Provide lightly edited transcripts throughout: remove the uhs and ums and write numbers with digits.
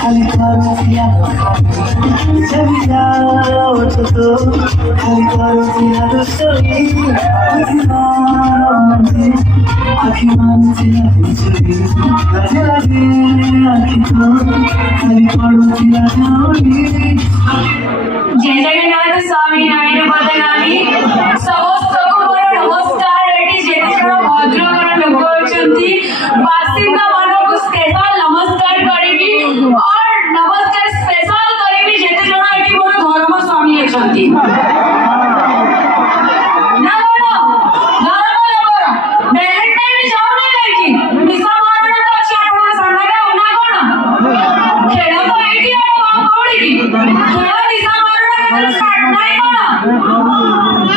खाली करो दिया जब जाओ तो खाली करो दिया रसोई अखिमान से चोरी लगे लगे आखि को खाली करो दिया जोड़ी जय जगन्नाथ स्वामी नारायण बदनामी समस्त नमस्कार एटी जेते जण भद्रकर लोक अछंती बासिंदा मानको स्पेशल नमस्कार करिबी और नमस्कार स्पेशल करिबी जेते जण एटी मोर धर्म स्वामी अछंती ना बोलो धर्म लोकर डायरेक्ट टाइम जाऊ ना काई निसा मारण तो अछि आपण संगारे उना कोन खेळ तो एटी कोडी की खेळ निसा स्टार्ट नाही कोण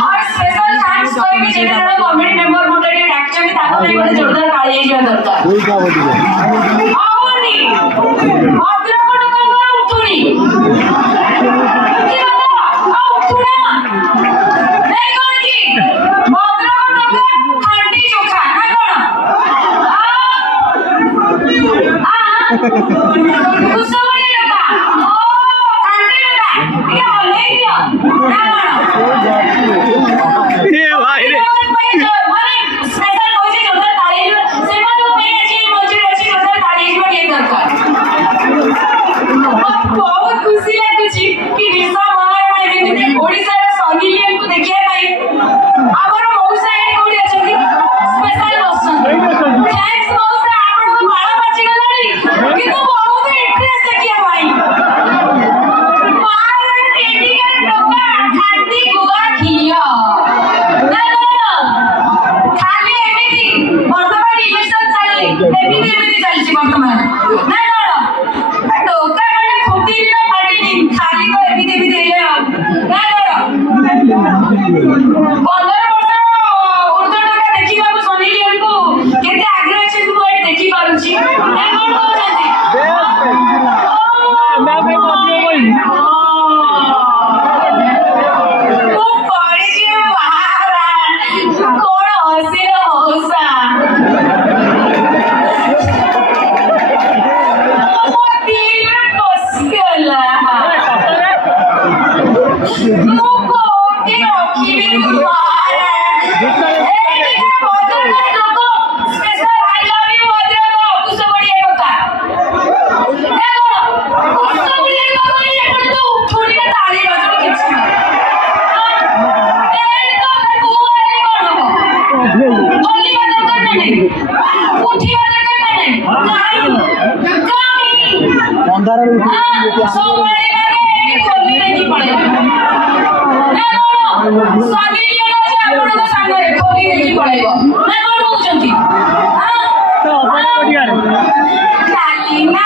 और स्पेशल थैंक्स करिबी जेते जण कमिटी मेंबर मोटे डाक्चन ताको नाही गोटे जोरदार ताळी आइजा दरकार आवनी भद्र कोण कंगर उठुनी की बाबा आ उठुना नाही कोण की भद्र कोण खांडी चोखा ना कोण कुसवडी लका ओ खांडी लका ये हले दिया ना कोण ए भाई रे माने स्पेशल कोची जोरदार ताळी सेमा तो पे अछि मौजूद अछि जोरदार ताळी में के दरकार बहुत खुशी लागुची कि निशा महाराणा एमिति ओडिसा रा सनिलियन को देखिया भाई हमर मौसा एडी कोडी अछंती स्पेशल पर्सन थैंक्स मौसा आपण को बाळा बाची गलानी किंतु बहुत इंटरेस्ट देखिया भाई महाराणा एडी के टोका खांती गुगा खिया खाली एमिति वर्तमान इलेक्शन चालले एमिति चालछि वर्तमान ना टोका माने फुटी ना फाटी खाली तो एमिति हेले ना 15 वर्ष उर्दू टोका देखि बाबू सनीलियन को केते आग्रह अछि तू एठी देखि पारुछि ना कोन होचंती मैं भाई पतियो बोल ओ पड़ी जे महाराज कोण हसे मौसा दिल पसगला मुको के रखिबे महाराज ए देखा भद्रक लोक special I love you Bhadrak कुसबडी टोका देखो कुसबडी टोका कोई एपण तो उठोडी ना ताली बजो किछि बोलिबा दरकार नाही उठिबा दरकार नाही काई मंदार सोमवारी लागे खोली नहीं पड़े ना कोन सनीलियन अछि आपण को संगे खोली नहीं पड़ेबो ना कोन होचंती हां तो बड़ बढ़िया रे काली ना